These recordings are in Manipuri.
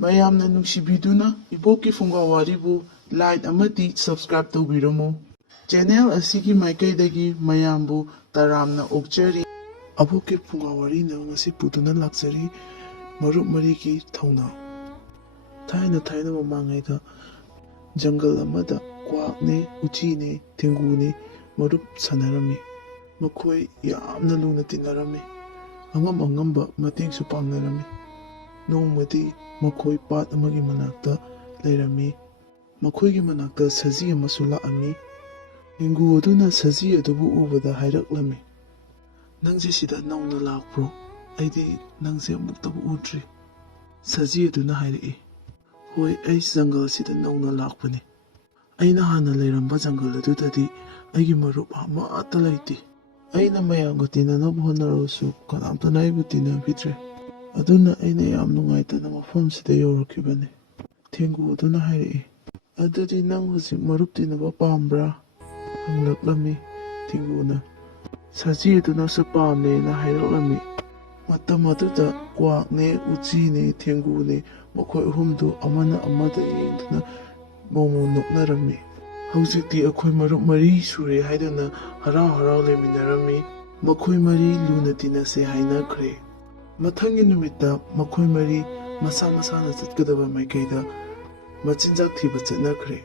ꯃꯌꯥꯝꯅ ꯅꯨꯡꯁꯤꯕꯤꯗꯨꯅ ꯏꯕꯣꯛꯀꯤ ꯐꯨꯡꯒꯥꯋꯥꯔꯤꯕꯨ ꯂꯥꯏꯛ ꯑꯃꯗꯤ ꯁꯕꯁꯀ꯭ꯔꯥꯏꯕ ꯇꯧꯕꯤꯔꯝꯃꯨ꯫ ꯆꯦꯅꯦꯜ ꯑꯁꯤꯒꯤ ꯃꯥꯏꯀꯩꯗꯒꯤ ꯃꯌꯥꯝꯕꯨ ꯇꯔꯥꯝꯅ ꯑꯣꯛꯆꯔꯤ꯫ ꯑꯕꯣꯛꯀꯤ ꯐꯨꯡꯒꯥꯋꯥꯔꯤꯅ ꯉꯁꯤ ꯄꯨꯗꯨꯅ ꯂꯥꯛꯆꯔꯤ ꯃꯔꯨꯞ ꯃꯔꯤꯒꯤ ꯊꯧꯅꯥ꯫ ꯊꯥꯏꯅ ꯃꯃꯥꯡꯉꯩꯗ ꯖꯪꯒꯜ ꯑꯃꯗ ꯀ꯭ꯋꯥꯛꯅꯦ, ꯎꯆꯤꯅꯦ, ꯊꯦꯡꯒꯨꯅꯦ ꯃꯔꯨꯞ ꯁꯥꯟꯅꯔꯝꯃꯤ꯫ ꯃꯈꯣꯏ ꯌꯥꯝꯅ ꯂꯨꯅ ꯇꯤꯟꯅꯔꯝꯃꯤ꯫ ꯑꯉꯝꯕ ꯃꯇꯦꯡꯁꯨ ꯄꯥꯡꯅꯔꯝꯃꯤ꯫ ꯅꯣꯡꯃꯗꯤ ꯃꯈꯣꯏ ꯄꯥꯠ ꯑꯃꯒꯤ ꯃꯅꯥꯛꯇ ꯂꯩꯔꯝꯃꯤ꯫ ꯃꯈꯣꯏꯒꯤ ꯃꯅꯥꯛꯇ ꯁꯖꯤ ꯑꯃꯁꯨ ꯂꯥꯛꯑꯝꯃꯤ꯫ ꯊꯦꯡꯒꯨ ꯑꯗꯨꯅ ꯁꯖꯤ ꯑꯗꯨꯕꯨ ꯎꯕꯗ ꯍꯥꯏꯔꯛꯂꯝꯃꯤ, "ꯅꯪꯁꯦ ꯁꯤꯗ ꯅꯧꯅ ꯂꯥꯛꯄ꯭ꯔꯣ? ꯑꯩꯗꯤ ꯅꯪꯁꯦ ꯑꯃꯨꯛꯇꯕꯨ ꯎꯗ꯭ꯔꯤ." ꯁꯖꯤ ꯑꯗꯨꯅ ꯍꯥꯏꯔꯛꯏ, "ꯍꯣꯏ, ꯑꯩ ꯖꯪꯒꯜꯁꯤꯗ ꯅꯧꯅ ꯂꯥꯛꯄꯅꯤ꯫ ꯑꯩꯅ ꯍꯥꯟꯅ ꯂꯩꯔꯝꯕ ꯖꯪꯒꯜ ꯑꯗꯨꯗꯗꯤ ꯑꯩꯒꯤ ꯃꯔꯨꯞ ꯑꯃꯠꯇ ꯂꯩꯇꯦ꯫ ꯑꯩꯅ ꯃꯌꯥꯝꯒ ꯇꯤꯟꯅꯅꯕ ꯍꯣꯠꯅꯔꯕꯁꯨ ꯀꯅꯥꯝꯇꯅ ꯑꯩꯕꯨ ꯇꯤꯟꯅꯕꯤꯗ꯭ꯔꯦ꯫ ꯑꯗꯨꯅ ꯑꯩꯅ ꯌꯥꯝ ꯅꯨꯡꯉꯥꯏꯇꯅ ꯃꯐꯝꯁꯤꯗ ꯌꯧꯔꯛꯈꯤꯕꯅꯤ." ꯊꯦꯡꯒꯨ ꯑꯗꯨꯅ ꯍꯥꯏꯔꯛꯏ, "ꯑꯗꯨꯗꯤ ꯅꯪ ꯍꯧꯖꯤꯛ ꯃꯔꯨꯞ ꯇꯤꯟꯅꯕ ꯄꯥꯝꯕ꯭ꯔꯥ?" ꯍꯪꯂꯛꯂꯝꯃꯤ ꯊꯦꯡꯒꯨꯅ꯫ ꯁꯖꯤ ꯑꯗꯨꯅꯁꯨ ꯄꯥꯝꯃꯦꯅ ꯍꯥꯏꯔꯛꯂꯝꯃꯤ꯫ ꯃꯇꯝ ꯑꯗꯨꯗ ꯀ꯭ꯋꯥꯛꯅꯦ, ꯎꯆꯤꯅꯦ, ꯊꯦꯡꯒꯨꯅꯦ ꯃꯈꯣꯏ ꯑꯍꯨꯝꯗꯨ ꯑꯃꯅ ꯑꯃꯗ ꯌꯦꯡꯗꯨꯅ ꯃꯣꯃꯣꯟ ꯅꯣꯛꯅꯔꯝꯃꯤ꯫ ꯍꯧꯖꯤꯛꯇꯤ ꯑꯩꯈꯣꯏ ꯃꯔꯨꯞ ꯃꯔꯤ ꯁꯨꯔꯦ ꯍꯥꯏꯗꯨꯅ ꯍꯔꯥꯎ ꯂꯩꯃꯤꯟꯅꯔꯝꯃꯤ꯫ ꯃꯈꯣꯏ ꯃꯔꯤ ꯂꯨꯅ ꯇꯤꯟꯅꯁꯦ ꯍꯥꯏꯅꯈ꯭ꯔꯦ꯫ ꯃꯊꯪꯒꯤ ꯅꯨꯃꯤꯠꯇ ꯃꯈꯣꯏ ꯃꯔꯤ ꯃꯁꯥꯅ ꯆꯠꯀꯗꯕ ꯃꯥꯏꯀꯩꯗ ꯃꯆꯤꯟꯖꯥꯛ ꯊꯤꯕ ꯆꯠꯅꯈ꯭ꯔꯦ꯫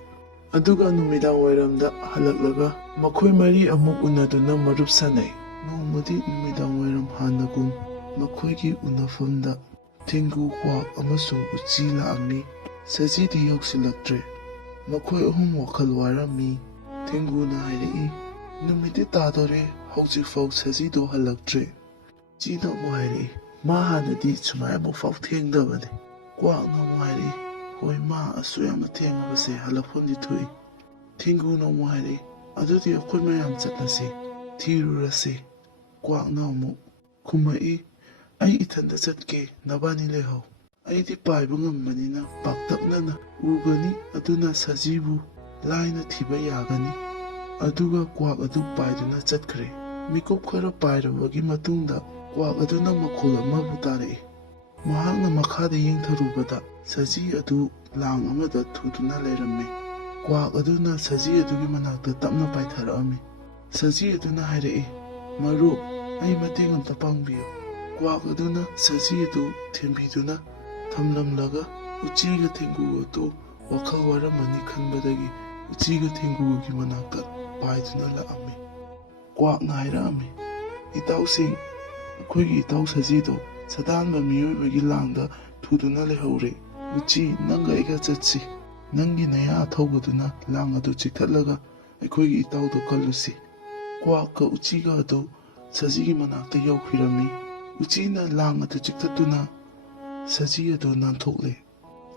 ꯑꯗꯨꯒ ꯅꯨꯃꯤꯗꯥꯡ ꯋꯥꯏꯔꯝꯗ ꯍꯜꯂꯛꯂꯒ ꯃꯈꯣꯏ ꯃꯔꯤ ꯑꯃꯨꯛ ꯎꯅꯗꯨꯅ ꯃꯔꯨꯞ ꯁꯥꯟꯅꯩ꯫ ꯅꯣꯡꯃꯗꯤ ꯅꯨꯃꯤꯗꯥꯡ ꯋꯥꯏꯔꯝ ꯍꯥꯟꯅꯒꯨꯝ ꯃꯈꯣꯏꯒꯤ ꯎꯅꯐꯝꯗ ꯊꯦꯡꯒꯨ, ꯀ꯭ꯋꯥꯛ ꯑꯃꯁꯨꯡ ꯎꯆꯤ ꯂꯥꯛꯑꯝꯃꯤ꯫ ꯁꯖꯤꯗꯤ ꯌꯧꯁꯤꯜꯂꯛꯇ꯭ꯔꯦ꯫ ꯃꯈꯣꯏ ꯑꯍꯨꯝ ꯋꯥꯈꯜ ꯋꯥꯔꯝꯃꯤ꯫ ꯊꯦꯡꯒꯨꯅ ꯍꯥꯏꯔꯛꯏ, "ꯅꯨꯃꯤꯠꯇꯤ ꯇꯥꯗꯣꯔꯦ, ꯍꯧꯖꯤꯛꯐꯥꯎ ꯁꯖꯤꯗꯣ ꯍꯜꯂꯛꯇ꯭ꯔꯦ." ꯎꯆꯤꯅ ꯑꯃꯨꯛ ꯍꯥꯏꯔꯛꯏ, "ꯃꯥ ꯍꯥꯟꯅꯗꯤ ꯁꯨꯃꯥꯏꯅ ꯑꯃꯨꯛꯐꯥꯎ ꯊꯦꯡꯗꯕꯅꯤ." ꯀ꯭ꯋꯥꯛꯅ ꯑꯃꯨꯛ ꯍꯥꯏꯔꯛꯏ, "ꯍꯣꯏ, ꯃꯥ ꯑꯁꯨꯛ ꯌꯥꯝꯅ ꯊꯦꯡꯉꯕꯁꯦ ꯍꯜꯂꯛꯐꯝꯗꯤ ꯊꯣꯛꯏ." ꯊꯦꯡꯒꯨꯅ ꯑꯃꯨꯛ ꯍꯥꯏꯔꯛꯏ, "ꯑꯗꯨꯗꯤ ꯑꯩꯈꯣꯏ ꯃꯌꯥꯝ ꯆꯠꯂꯁꯤ, ꯊꯤꯔꯨꯔꯁꯤ." ꯀ꯭ꯋꯥꯛꯅ ꯑꯃꯨꯛ ꯈꯨꯝꯃꯛꯏ, "ꯑꯩ ꯏꯊꯟꯇ ꯆꯠꯀꯦ, ꯅꯕꯥꯅꯤ ꯂꯩꯍꯧ. ꯑꯩꯗꯤ ꯄꯥꯏꯕ ꯉꯝꯕꯅꯤꯅ ꯄꯥꯛꯇꯛꯅꯅ ꯎꯒꯅꯤ, ꯑꯗꯨꯅ ꯁꯖꯤꯕꯨ ꯂꯥꯏꯅ ꯊꯤꯕ ꯌꯥꯒꯅꯤ." ꯑꯗꯨꯒ ꯀ꯭ꯋꯥꯛ ꯑꯗꯨ ꯄꯥꯏꯗꯨꯅ ꯆꯠꯈ꯭ꯔꯦ꯫ ꯃꯤꯀꯨꯞ ꯈꯔ ꯄꯥꯏꯔꯕꯒꯤ ꯃꯇꯨꯡꯗ ꯀ꯭ꯋꯥꯛ ꯑꯗꯨꯅ ꯃꯈꯣꯜ ꯑꯃꯕꯨ ꯇꯥꯔꯛꯏ꯫ ꯃꯍꯥꯛꯅ ꯃꯈꯥꯗ ꯌꯦꯡꯊꯔꯨꯕꯗ ꯁꯖꯤ ꯑꯗꯨ ꯂꯥꯡ ꯑꯃꯗ ꯊꯨꯗꯨꯅ ꯂꯩꯔꯝꯃꯤ꯫ ꯀ꯭ꯋꯥꯛ ꯑꯗꯨꯅ ꯁꯖꯤ ꯑꯗꯨꯒꯤ ꯃꯅꯥꯛꯇ ꯇꯞꯅ ꯄꯥꯏꯊꯔꯛꯑꯝꯃꯤ꯫ ꯁꯖꯤ ꯑꯗꯨꯅ ꯍꯥꯏꯔꯛꯏ, "ꯃꯔꯨꯞ, ꯑꯩ ꯃꯇꯦꯡ ꯑꯝꯇ ꯄꯥꯡꯕꯤꯌꯨ." ꯀ꯭ꯋꯥꯛ ꯑꯗꯨꯅ ꯁꯖꯤ ꯑꯗꯨ ꯊꯦꯝꯕꯤꯗꯨꯅ ꯊꯝꯂꯝꯂꯒ ꯎꯆꯤꯒ ꯊꯦꯡꯒꯨ ꯑꯗꯨ ꯋꯥꯈꯜ ꯋꯥꯔꯝꯃꯅꯤ ꯈꯟꯕꯗꯒꯤ ꯎꯆꯤꯒ ꯊꯦꯡꯒꯨꯒꯤ ꯃꯅꯥꯛꯇ ꯄꯥꯏꯗꯨꯅ ꯂꯥꯛꯑꯝꯃꯤ꯫ ꯀ꯭ꯋꯥꯛꯅ ꯍꯥꯏꯔꯛꯑꯝꯃꯤ, "ꯏꯇꯥꯎꯁꯤꯡ, ꯑꯩꯈꯣꯏꯒꯤ ꯏꯇꯥꯎ ꯁꯖꯤꯗꯣ ꯁꯗꯥꯟꯕ ꯃꯤꯑꯣꯏꯕꯒꯤ ꯂꯥꯡꯗ ꯊꯨꯗꯨꯅ ꯂꯩꯍꯧꯔꯦ꯫ ꯎꯆꯤ, ꯅꯪꯒ ꯑꯩꯒ ꯆꯠꯁꯤ꯫ ꯅꯪꯒꯤ ꯅꯌꯥ ꯑꯊꯧꯕꯗꯨꯅ ꯂꯥꯡ ꯑꯗꯨ ꯆꯤꯛꯊꯠꯂꯒ ꯑꯩꯈꯣꯏꯒꯤ ꯏꯇꯥꯎꯗꯣ ꯀꯜꯂꯨꯁꯤ." ꯀ꯭ꯋꯥꯛꯀ ꯎꯆꯤꯒ ꯑꯗꯨ ꯁꯖꯤꯒꯤ ꯃꯅꯥꯛꯇ ꯌꯧꯈꯤꯔꯝꯃꯤ꯫ ꯎꯆꯤꯅ ꯂꯥꯡ ꯑꯗꯨ ꯆꯤꯛꯊꯠꯇꯨꯅ ꯁꯖꯤ ꯑꯗꯨ ꯅꯥꯟꯊꯣꯛꯂꯦ꯫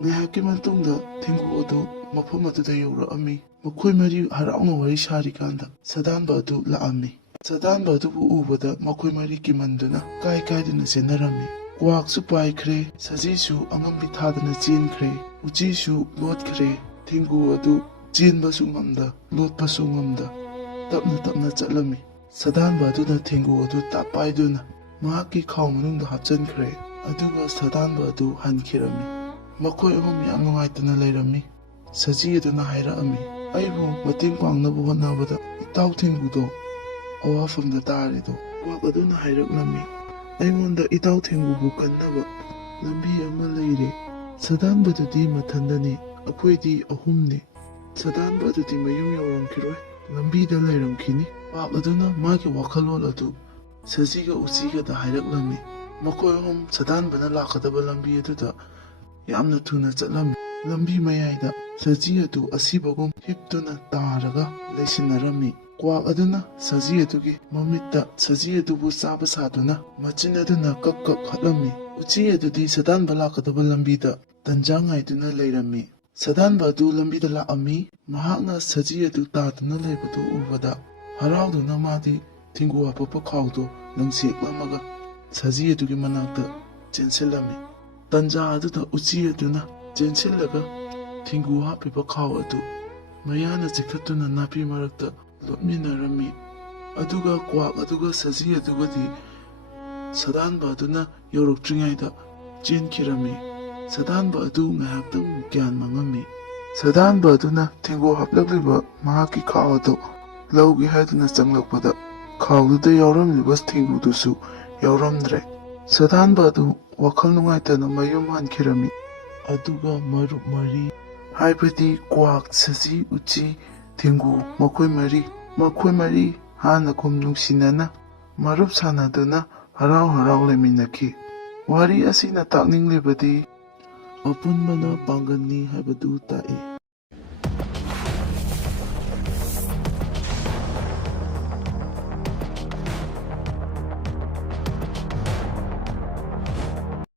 ꯉꯥꯏꯍꯥꯛꯀꯤ ꯃꯇꯨꯡꯗ ꯊꯦꯡꯒꯨ ꯑꯗꯨ ꯃꯐꯝ ꯑꯗꯨꯗ ꯌꯧꯔꯛꯑꯝꯃꯤ꯫ ꯃꯈꯣꯏ ꯃꯔꯤ ꯍꯔꯥꯎꯅ ꯋꯥꯔꯤ ꯁꯥꯔꯤꯀꯥꯟꯗ ꯁꯗꯥꯟꯕ ꯑꯗꯨ ꯂꯥꯛꯑꯝꯃꯤ꯫ ꯁꯗꯥꯟꯕ ꯑꯗꯨꯕꯨ ꯎꯕꯗ ꯃꯈꯣꯏ ꯃꯔꯤ ꯀꯤꯃꯟꯗꯨꯅ ꯀꯥꯏꯗꯨꯅ ꯆꯦꯟꯅꯔꯝꯃꯤ꯫ ꯀ꯭ꯋꯥꯛꯁꯨ ꯄꯥꯏꯈ꯭ꯔꯦ, ꯁꯖꯤꯁꯨ ꯑꯉꯝꯕꯤ ꯊꯥꯗꯨꯅ ꯆꯦꯟꯈ꯭ꯔꯦ, ꯎꯆꯤꯁꯨ ꯂꯣꯠꯈ꯭ꯔꯦ꯫ ꯊꯦꯡꯒꯨ ꯑꯗꯨ ꯆꯦꯟꯕꯁꯨ ꯉꯝꯗ, ꯂꯣꯠꯄꯁꯨ ꯉꯝꯗ ꯇꯞꯅ ꯆꯠꯂꯝꯃꯤ꯫ ꯁꯗꯥꯟꯕ ꯑꯗꯨꯅ ꯊꯦꯡꯒꯨ ꯑꯗꯨ ꯇꯞ ꯄꯥꯏꯗꯨꯅ ꯃꯍꯥꯛꯀꯤ ꯈꯥꯎ ꯃꯅꯨꯡꯗ ꯍꯥꯞꯆꯤꯟꯈ꯭ꯔꯦ꯫ ꯑꯗꯨꯒ ꯁꯗꯥꯟꯕ ꯑꯗꯨ ꯍꯟꯈꯤꯔꯝꯃꯤ꯫ ꯃꯈꯣꯏ ꯑꯍꯨꯝ ꯌꯥꯝ ꯅꯨꯡꯉꯥꯏꯇꯅ ꯂꯩꯔꯝꯃꯤ꯫ ꯁꯖꯤ ꯑꯗꯨꯅ ꯍꯥꯏꯔꯛꯑꯝꯃꯤ, "ꯑꯩꯕꯨ ꯃꯇꯦꯡ ꯄꯥꯡꯅꯕ ꯍꯣꯠꯅꯕꯗ ꯏꯇꯥꯎ ꯊꯦꯡꯒꯨꯗꯣ ꯑꯋꯥꯐꯝꯗ ꯇꯥꯔꯦꯗꯣ." ꯀ꯭ꯋꯥꯛ ꯑꯗꯨꯅ ꯍꯥꯏꯔꯛꯂꯝꯃꯤ, "ꯑꯩꯉꯣꯟꯗ ꯏꯇꯥꯎ ꯊꯦꯡꯒꯨꯕꯨ ꯀꯟꯅꯕ ꯂꯝꯕꯤ ꯑꯃ ꯂꯩꯔꯦ꯫ ꯁꯗꯥꯟꯕꯗꯨꯗꯤ ꯃꯊꯟꯗꯅꯤ, ꯑꯩꯈꯣꯏꯗꯤ ꯑꯍꯨꯝꯅꯤ꯫ ꯁꯗꯥꯟꯕ ꯑꯗꯨꯗꯤ ꯃꯌꯨꯝ ꯌꯧꯔꯝꯈꯤꯔꯣꯏ, ꯂꯝꯕꯤꯗ ꯂꯩꯔꯝꯈꯤꯅꯤ." ꯀ꯭ꯋꯥꯛ ꯑꯗꯨꯅ ꯃꯥꯒꯤ ꯋꯥꯈꯜꯂꯣꯟ ꯑꯗꯨ ꯁꯖꯤꯒ ꯎꯆꯤꯒꯗ ꯍꯥꯏꯔꯛꯂꯝꯃꯤ꯫ ꯃꯈꯣꯏ ꯑꯍꯨꯝ ꯁꯗꯥꯟꯕꯅ ꯂꯥꯛꯀꯗꯕ ꯂꯝꯕꯤ ꯑꯗꯨꯗ ꯌꯥꯝꯅ ꯊꯨꯅ ꯆꯠꯂꯝꯃꯤ꯫ ꯂꯝꯕꯤꯃꯌꯥꯏꯗ ꯁꯖꯤ ꯑꯗꯨ ꯑꯁꯤꯕꯒꯨꯝ ꯍꯤꯞꯇꯨꯅ ꯇꯥꯔꯒ ꯂꯩꯁꯤꯟꯅꯔꯝꯃꯤ꯫ ꯀ꯭ꯋꯥꯛ ꯑꯗꯨꯅ ꯁꯖꯤ ꯑꯗꯨꯒꯤ ꯃꯃꯤꯠꯇ ꯁꯖꯤ ꯑꯗꯨꯕꯨ ꯆꯥꯕ ꯁꯥꯗꯨꯅ ꯃꯆꯤꯟ ꯑꯗꯨꯅ ꯀꯛ ꯍꯠꯂꯝꯃꯤ꯫ ꯎꯆꯤ ꯑꯗꯨꯗꯤ ꯁꯗꯥꯟꯕ ꯂꯥꯛꯀꯗꯕ ꯂꯝꯕꯤꯗ ꯇꯟꯖꯥ ꯉꯥꯏꯗꯨꯅ ꯂꯩꯔꯝꯃꯤ꯫ ꯁꯗꯥꯟꯕ ꯑꯗꯨ ꯂꯝꯕꯤꯗ ꯂꯥꯛꯑꯝꯃꯤ꯫ ꯃꯍꯥꯛꯅ ꯁꯖꯤ ꯑꯗꯨ ꯇꯥꯗꯨꯅ ꯂꯩꯕꯗꯨ ꯎꯕꯗ ꯍꯔꯥꯎꯗꯨꯅ ꯃꯥꯗꯤ ꯊꯦꯡꯒꯨ ꯍꯥꯞꯄꯛꯄ ꯈꯥꯎꯗꯣ ꯂꯪꯁꯦꯛꯂꯝꯃꯒ ꯁꯖꯤ ꯑꯗꯨꯒꯤ ꯃꯅꯥꯛꯇ ꯆꯦꯟꯁꯤꯜꯂꯝꯃꯤ꯫ ꯇꯟꯖꯥ ꯑꯗꯨꯗ ꯎꯆꯤ ꯑꯗꯨꯅ ꯆꯦꯟꯁꯤꯜꯂꯒ ꯊꯦꯡꯒꯨ ꯍꯥꯞꯄꯤꯕ ꯈꯥꯎ ꯑꯗꯨ ꯃꯌꯥꯅ ꯆꯤꯛꯊꯠꯇꯨꯅ ꯅꯥꯄꯤ ꯃꯔꯛꯇ ꯂꯣꯠꯃꯤꯟꯅꯔꯝꯃꯤ꯫ ꯑꯗꯨꯒ ꯀ꯭ꯋꯥꯛ ꯑꯗꯨꯒ ꯁꯖꯤ ꯑꯗꯨꯒꯗꯤ ꯁꯗꯥꯟꯕ ꯑꯗꯨꯅ ꯌꯧꯔꯛꯇ꯭ꯔꯤꯉꯩꯗ ꯆꯦꯟꯈꯤꯔꯝꯃꯤ꯫ ꯁꯥꯗꯥꯟꯕ ꯑꯗꯨ ꯉꯥꯏꯍꯥꯛꯇꯪ ꯒ꯭ꯌꯥꯟ ꯃꯥꯡꯉꯝꯃꯤ꯫ ꯁꯥꯗꯥꯟꯕ ꯑꯗꯨꯅ ꯊꯦꯡꯒꯨ ꯍꯥꯞꯂꯛꯂꯤꯕ ꯃꯍꯥꯛꯀꯤ ꯈꯥꯎ ꯑꯗꯨ ꯂꯧꯒꯦ ꯍꯥꯏꯗꯨꯅ ꯆꯪꯂꯛꯄꯗ ꯈꯥꯎꯗꯨꯗ ꯌꯥꯎꯔꯝꯂꯤꯕ ꯊꯦꯡꯒꯨꯗꯨꯁꯨ ꯌꯥꯎꯔꯝꯗ꯭ꯔꯦ꯫ ꯁꯥꯗꯥꯟꯕ ꯑꯗꯨ ꯋꯥꯈꯜ ꯅꯨꯡꯉꯥꯏꯇꯅ ꯃꯌꯨꯝ ꯍꯟꯈꯤꯔꯝꯃꯤ꯫ ꯑꯗꯨꯒ ꯃꯔꯨꯞ ꯃꯔꯤ ꯍꯥꯏꯕꯗꯤ ꯀ꯭ꯋꯥꯛ, ꯁꯖꯤ, ꯎꯆꯤ, ꯊꯦꯡꯒꯨ ꯃꯈꯣꯏ ꯃꯔꯤ ꯍꯥꯟꯅꯒꯨꯝ ꯅꯨꯡꯁꯤꯅꯅ ꯃꯔꯨꯞ ꯁꯥꯟꯅꯗꯨꯅ ꯍꯔꯥꯎ ꯍꯔꯥꯎ ꯂꯩꯃꯤꯟꯅꯈꯤ꯫ ꯋꯥꯔꯤ ꯑꯁꯤꯅ ꯇꯥꯛꯅꯤꯡꯂꯤꯕꯗꯤ ꯑꯄꯨꯟꯕꯅ ꯄꯥꯡꯒꯜꯅꯤ ꯍꯥꯏꯕꯗꯨ ꯇꯥꯛꯏ꯫